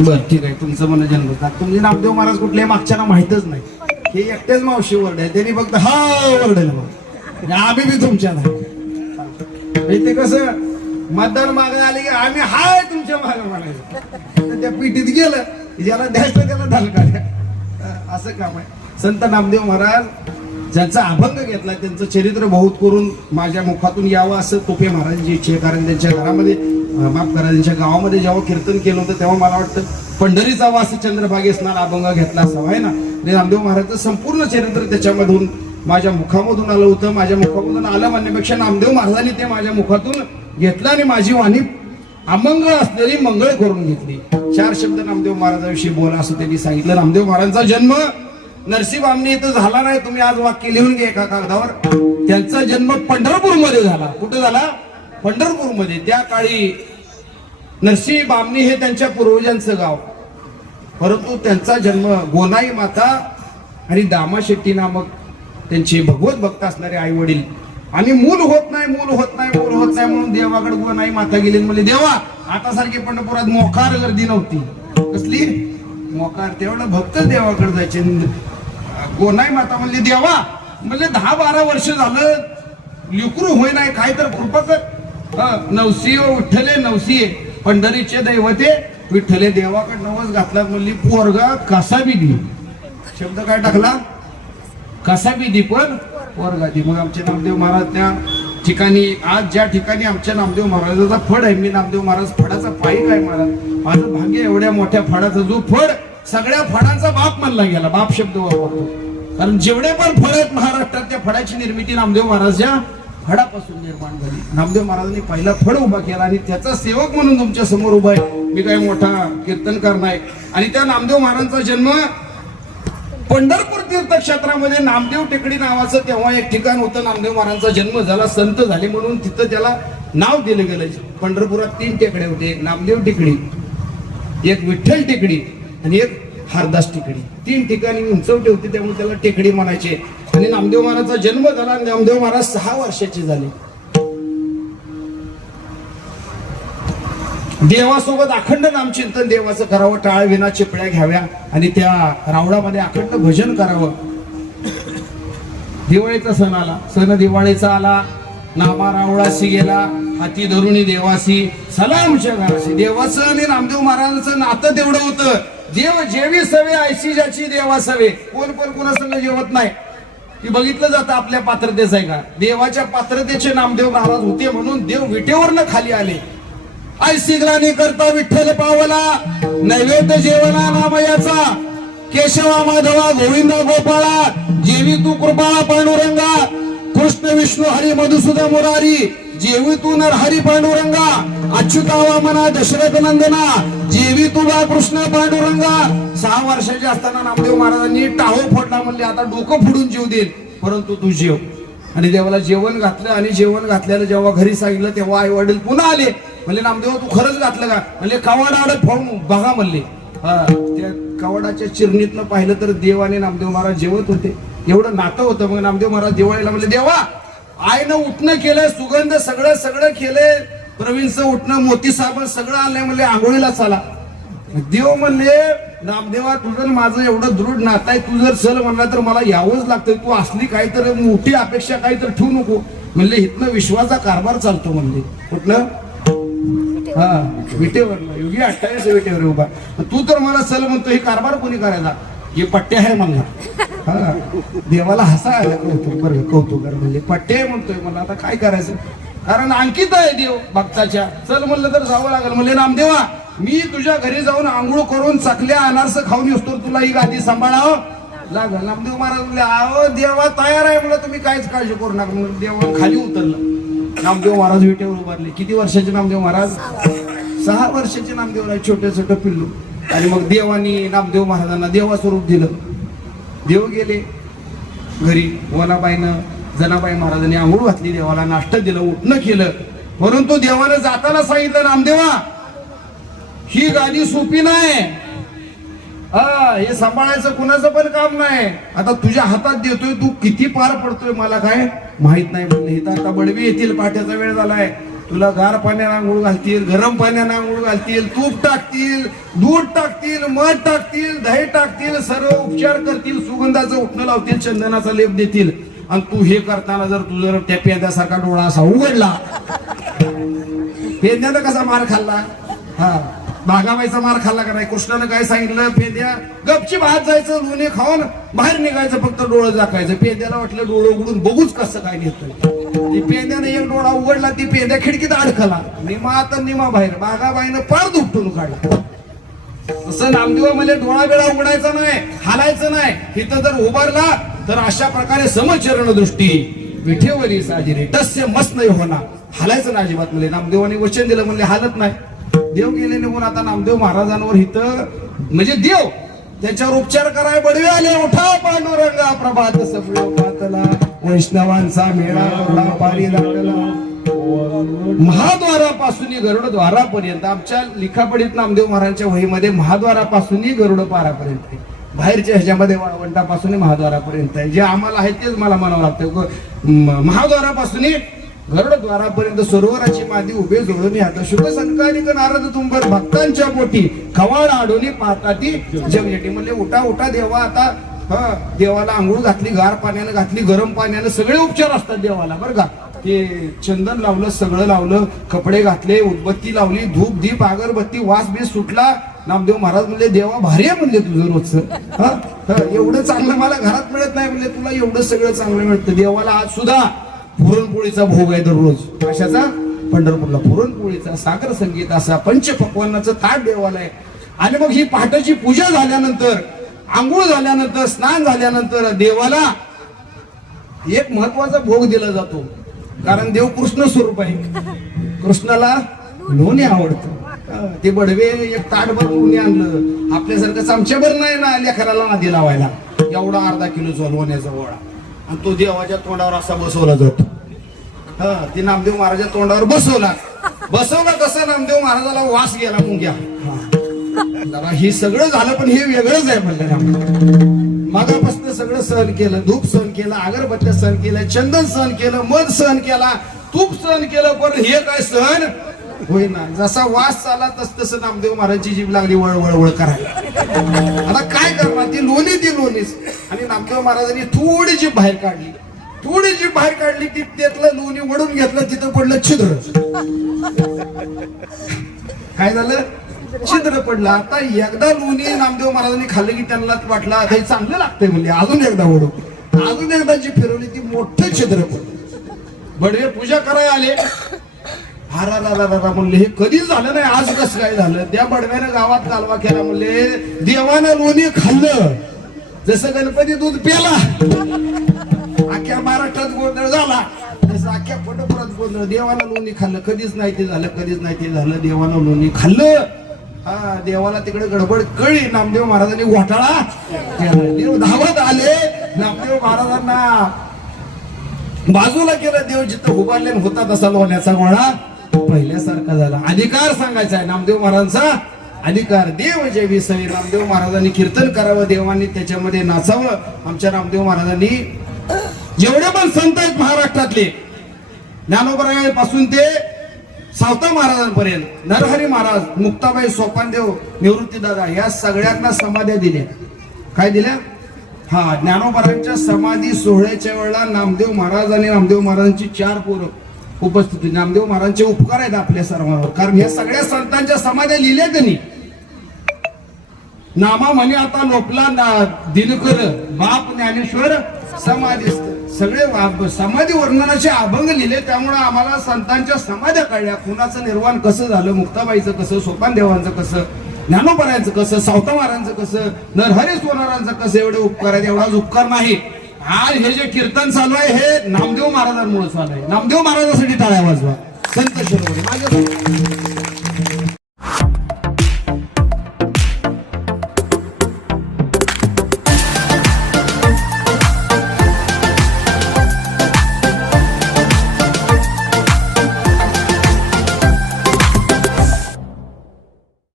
बर. ठीक आहे तुमचं म्हणणं जन्मतात तुमचे नामदेव महाराज कुठले मागच्याला माहितच नाही. हे एकटेच मावशी वर्ड आहे त्यांनी फक्त हा वर्डलं मग आम्ही बी तुमच्या नाही. ते कसं मतदान मागे आले की आम्ही हाय तुमच्या मागे म्हणायचं. त्या पिठीत गेलं ज्याला द्यायचं त्याला धलकाड्या असं काम आहे. संत नामदेव महाराज ज्यांचा अभंग घेतला त्यांचं चरित्र बहुत करून माझ्या मुखातून यावं असं तोपे महाराजांची इच्छा आहे. कारण त्यांच्या घरामध्ये बाप माफ करा त्यांच्या गावामध्ये जेव्हा कीर्तन केलं होतं तेव्हा मला वाटतं पंढरीचा वास चंद्रभागे स्नान अभंग घेतला असावा आहे ना? म्हणजे आणि नामदेव महाराजचं संपूर्ण चरित्र त्याच्यामधून माझ्या मुखामधून आलं होतं. माझ्या मुखामधून आलं म्हणण्यापेक्षा नामदेव महाराजांनी ते माझ्या मुखातून घेतलं आणि माझी वाणी अमंगळ असलेली मंगळ करून घेतली. चार शब्द नामदेव महाराजांविषयी बोला असं त्यांनी सांगितलं. नामदेव महाराजांचा जन्म नरसिंह इथं झाला नाही. तुम्ही आज वाक्य लिहून घे एका कागदावर. त्यांचा जन्म पंढरपूरमध्ये झाला. कुठं झाला? पंढरपूरमध्ये त्या काळी नरसिंह बामणी हे त्यांच्या पूर्वजांचं गाव. परंतु त्यांचा जन्म गोनाई माता आणि दामा शेट्टी नामक त्यांचे भगवत भक्त असणारे आई वडील. आणि मूल होत नाही मूल होत नाही मूल होत नाही म्हणून देवाकडे गोनाई माता गेली म्हणजे देवा आता सारखी पंढरपुरात मोकार गर्दी नव्हती. कसली? मोकार तेवढं भक्त देवाकडे जायचे. गोनाई माता म्हणली देवा म्हणले दहा बारा वर्ष झालं लिकरू होय नाही काय तर कृपा कर नवसिंह नवसी विठ्ठले नवसी पंढरीचे दैवते विठ्ठले देवाकडे नवस घातला म्हणली पोरगा कसा बी दी शब्द काय टाकला? कसा बी दी पण पोरगा. दी मग आमचे नामदेव महाराज त्या ठिकाणी आज ज्या ठिकाणी आमच्या नामदेव महाराजाचा फड आहे मी नामदेव महाराज फडाचा पायी काय महाराज माझं भाग्य एवढ्या मोठ्या फडाचा जो फड सगळ्या फडांचा बाप मानला गेला बाप शब्द वापरतो. कारण जेवढे पण फळ आहेत महाराष्ट्रात त्या फडाची निर्मिती नामदेव महाराज फडापासून निर्माण झाली. नामदेव महाराजांनी पहिला फड उभा केला आणि त्याचा सेवक म्हणून तुमच्यासमोर उभा आहे. मी काय मोठा कीर्तनकार नाही. आणि त्या नामदेव महाराजांचा जन्म पंढरपूर तीर्थक्षेत्रामध्ये नामदेव टेकडी नावाचं तेव्हा एक ठिकाण होतं. नामदेव महाराजांचा जन्म झाला संत झाले म्हणून तिथं त्याला नाव दिलं गेलं. पंढरपुरात तीन टेकडे होते. एक नामदेव टेकडी एक विठ्ठल टेकडी आणि एक हरदास टेकडी. तीन ठिकाणी उंचवटे होते त्यामुळे त्याला टेकडी म्हणायचे. आणि नामदेव महाराजचा जन्म झाला आणि नामदेव महाराज सहा वर्षाचे झाले. देवासोबत अखंड नामचिंतन देवाचं करावं टाळविना चिपळ्या घ्याव्या आणि त्या रावडामध्ये अखंड भजन करावं. दिवाळीचा सण आला. सण दिवाळीचा आला. नामा रावळाशी गेला. हाती धरुणी देवासी. सलामच्या घराशी देवाचं आणि नामदेव महाराजांचं नातं तेवढं होतं. देव जेवी सवे आयसी ज्याची देवा सवे. कोण पण कोणासंग जेवत नाही. की बघितलं जातं आपल्या पात्रतेचं आहे का? देवाच्या पात्रतेचे नामदेव महाराज होते म्हणून देव विटेवरनं खाली आले. ऐशी ग्लानी करता विठ्ठल पावला नैवेद्य जेवणा नामयाचा. केशवा माधवा गोविंदा गोपाळा जेवी तू कृपाळा पांडुरंगा. कृष्ण विष्णू हरी मधुसूदन मुरारी जेवी तू नर हरी पांडुरंगा. अच्युतावा मना दशरथ नंदना जेवी तुला कृष्ण पांडुरंगा. सहा वर्षाचे असताना नामदेव महाराजांनी टाहो फोडला म्हणले आता डोकं फोडून जीव देईल परंतु तू जीव. आणि देवाला जेवण घातलं आणि जेवण घातल्याला जेव्हा घरी सांगितलं तेव्हा आई वडील पुन्हा आले. म्हणले नामदेव तू खरंच घातलं का? म्हणले कवाड फोडून बघा म्हणले. त्या कवाडाच्या चिरणीतनं पाहिलं तर देव आणि नामदेव महाराज जेवत होते. एवढं नातं होतं. मग नामदेव महाराज दिवाळीला म्हणले देवा आईनं उठणं केलंय सुगंध सगळं सगळं केलंय. प्रवीणचं उठणं मोती साबण सगळं आलंय म्हणजे आंघोळीला चाला. देव म्हणले नामदेवा तुझं माझं एवढं दृढ नातं आहे तू जर चल म्हणला तर मला यावंच लागतंय. तू असली काहीतरी मोठी अपेक्षा काहीतरी ठेवू नको. म्हणले इथनं विश्वाचा कारभार चालतो म्हणले. कुठलं हा विटेवर योगी अठ्ठावीस विटेवर उभा. तू तर मला चल म्हणतो हे कारभार कोणी करायला? हे पट्टे आहे म्हणला हा देवाला हसा आला कौतुक बरं कौतुक म्हणजे पट्टे आहे म्हणतोय मला. आता काय करायचं? कारण अंकित आहे देव भक्ताच्या. चल म्हणलं तर जावं लागेल. म्हणले नामदेवा मी तुझ्या घरी जाऊन आंघोळ करून चकल्या अनारस खाऊन येतो तुला ही गादी सांभाळावं? लागलं नामदेव महाराज म्हणले अहो देवा तयार आहे म्हणलं तुम्ही काहीच काळजी करू नका. म्हणून देवा खाली उतरलं. नामदेव महाराज विटेवर उभारले. किती वर्षाचे नामदेव महाराज? सहा वर्षाचे नामदेव राज छोटे छोटे पिल्लू. आणि मग देवानी नामदेव महाराजांना देवा स्वरूप दिलं. देव गेले. घरी वनाबाईनं जनाबाई महाराजांनी आंघोळ घातली देवाला नाश्ता दिलं उठणं केलं. परंतु देवानं जाताना सांगितलं नामदेवा ही गादी सोपी नाही. हा हे सांभाळायचं कुणाचं पण काम नाही. आता तुझ्या हातात देतोय तू किती पार पडतोय मला काय माहीत नाही म्हणले. इथं आता बडवी येतील पाठ्याचा वेळ झालाय. तुला गार पाण्यानं आंघोळ घालतील गरम पाण्याने आंघोळ घालतील तूप टाकतील दूध टाकतील मध टाकतील दही टाकतील सर्व उपचार करतील सुगंधाचं उठणं लावतील चंदनाचा लेप देतील. आणि तू हे करताना जर तू जर त्या पेंद्यासारखा डोळा असा उघडला. पेंद्यानं कसा मार खाल्ला? हा. भागाबाईचा मार खाल्ला का नाही? कृष्णानं काय सांगितलं? पेद्या गपची भात जायचं लोणे खाऊन बाहेर निघायचं फक्त डोळं झाकायचं. पेद्याला वाटलं डोळं उघडून बघूच कसं काय नेत ती एक डोळा उघडला ती पेद्या खिडकीत अडकला. निमा तर निमा बाहेर. बागाबाईनं पार दुपटून काढला. असं नामदेवा म्हणजे डोळा वेळा उघडायचा नाही हालायचं नाही. इथं जर उभारला तर अशा प्रकारे समचरण दृष्टी विठेवरी साजिरे टस्य मस्त नाही होणार. हालायचं ना अजिबात म्हणजे नामदेवाने वचन दिलं म्हणजे हालत नाही. देव गेले निघून आता नामदेव महाराजांवर इथं म्हणजे देव त्याच्यावर उपचार कराय बडवे आले उठा पांडुरंगा प्रभात सफला वैष्णवांचा मेळा करुणा पारी लागला. महाद्वारापासून गरुडद्वारापर्यंत आमच्या लिखापडीत नामदेव महाराजांच्या वहीमध्ये महाद्वारापासून गरुड पारापर्यंत आहे. बाहेरच्या ह्याच्यामध्ये वाळवंटापासून महाद्वारापर्यंत आहे. जे आम्हाला आहे तेच मला म्हणावं लागतं. म- महाद्वारापासून गरुड द्वारापर्यंत सरोवराची मादी उभे जोडून आता शुभ संकालिक नारद तुंबर भक्तांच्या पोटी. कवाड आडोली पाहता ती जगजेटी. म्हणजे उठा उठा देवा आता हा देवाला आंघोळ घातली गार पाण्यानं घातली गरम पाण्यानं सगळे उपचार असतात देवाला बरं का? ते चंदन लावलं सगळं लावलं कपडे घातले उदबत्ती लावली धूप दीप अगरबत्ती वास बीस सुटला. नामदेव महाराज म्हणले देवा भारी आहे म्हणले तुझं रोजचं. हा? एवढं चांगलं मला घरात मिळत नाही म्हणजे तुला एवढं सगळं चांगलं मिळतं. देवाला आज सुद्धा पुरणपोळीचा भोग आहे दररोज. कशाचा? पंढरपूरला पुरणपोळीचा सागर संगीत असा पंचपक्वानाचं ताट देवाला आहे आणि मग ही पहाटाची पूजा झाल्यानंतर आंघोळ झाल्यानंतर स्नान झाल्यानंतर देवाला एक महत्त्वाचा भोग दिला जातो. कारण देव कृष्ण स्वरूप आहे. कृष्णाला लोणी आवडतं. ते बडवे एक ताटभर लोणी आणलं. आपल्यासारखं चमच्याभर नाही ना लेखराला नादी लावायला. एवढा अर्धा किलोचा लोण्याचा वडा आणि तो देवाच्या तोंडावर असा बसवला जातो. हा ती नामदेव महाराजा तोंडावर बसवला. बसवला तसा नामदेव महाराजाला वास गेला मुंग्या. जरा हे सगळं झालं पण हे वेगळंच आहे म्हणलं मागापासून सगळं सहन केलं धूप सहन केलं अगरबत्त्या सहन केलं चंदन सहन केलं मध सहन केला तूप सहन केलं पण हे काय सहन होईना. जसा वास चाला तस तसं नामदेव महाराजची जीभ लागली वळ वळ वळ करायला. आता काय करणार? ती लोणी ती लोणीच. आणि नामदेव महाराजांनी थोडी जीभ बाहेर काढली. थोडी जी बाहेर काढली की त्यातलं लोणी वडून घेतलं तिथं पडलं छिद्र. काय झालं? छिद्र पडलं. आता एकदा लोणी नामदेव महाराजांनी खाल्लं की त्यांना वाटलं आता हे चांगलं लागतंय म्हणजे अजून एकदा वडू अजून एकदा जी फिरवली ती मोठं छिद्र पडलं. बडवे पूजा करायला आले. हारा रा दादा म्हणले हे कधीच झालं नाही आज कसं काय झालं? त्या बडव्यानं गावात कालवा केला म्हणले देवानं लोणी खाल्लं. जसं गणपती दूध प्याला. अख्ख्या महाराष्ट्रात गोंधळ झाला. तसं अख्ख्या पंढरपुरात गोंधळ. देवाला लोणी खाल्लं. कधीच नाही ते झालं कधीच नाही ते झालं. देवाला लोणी खाल्लं. हा देवाला तिकडे गडबड कळी. नामदेव महाराजांनी घोटाळा देव धावत आले. नामदेव महाराजांना बाजूला केलं. देव जिथं उभारले होता तसा लोण्याचा गोळा पहिल्यासारखा झाला. अधिकार सांगायचा आहे नामदेव महाराजांचा. अधिकार देव जय विसई नामदेव महाराजांनी कीर्तन करावं. देवांनी त्याच्यामध्ये नाचावं. आमच्या नामदेव महाराजांनी जेवढे पण संत आहेत महाराष्ट्रातले ज्ञानोबरापासून ते सावता महाराजांपर्यंत नरहरी महाराज मुक्ताबाई सोपानदेव निवृत्तीदादा या सगळ्यांना समाध्या दिल्या. काय दिल्या? हा ज्ञानोबरांच्या समाधी सोहळ्याच्या वेळेला नामदेव महाराज आणि नामदेव महाराजांची चार पोरं उपस्थित नामदेव महाराजांचे उपकार आहेत आपल्या सर्वांवर कारण ह्या सगळ्या संतांच्या समाध्या लिहिल्या त्यांनी. नामा म्हणे आता लोपला ना दिनकर बाप ज्ञानेश्वर समाधीस्थ सगळे समाधी वर्णनाचे अभंग लिहिले त्यामुळे आम्हाला संतांच्या समाध्या कळल्या. कुणाचं निर्वाण कसं झालं मुक्ताबाईचं कसं सोपान देवांचं कसं ज्ञानोपरायांचं कसं सावता कसं नरहरी सोनारांचं कसं एवढे उपकार आहेत एवढाच उपकार नाही. आज हे जे कीर्तन चालू आहे हे नामदेव महाराजांमुळे चालू आहे. नामदेव महाराजांसाठी टाळ्या वाजवा. संत शिरोमणी माझ्या